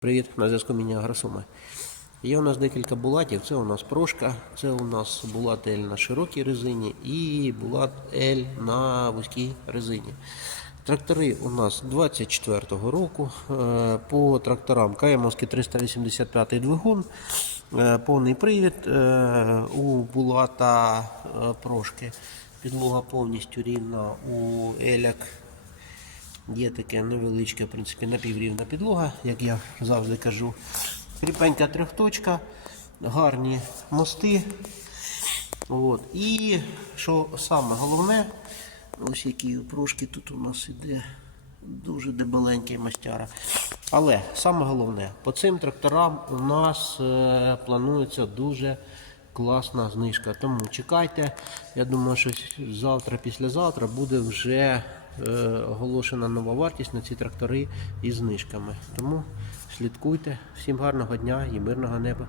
Привіт, на зв'язку Міні Агросуми. Є у нас декілька булатів. Це у нас прошка, це у нас булат L на широкій резині і булат L на вузькій резині. Трактори у нас 24-го року. Е, По тракторам Каємовський 385 двигун, е, повний привід е, у булата прошки. Підлога повністю рівна у еляк Є таке невеличке, в принципі, напіврівна підлога, як я завжди кажу. Кріпенька трьохточка, гарні мости. От. І що саме головне, ось які прошки тут у нас іде дуже дебеленький мастяра. Але саме головне, по цим тракторам у нас е, планується дуже класна знижка. Тому чекайте. Я думаю, що завтра, післязавтра буде вже оголошена нова вартість на ці трактори із знижками. Тому слідкуйте. Всім гарного дня і мирного неба.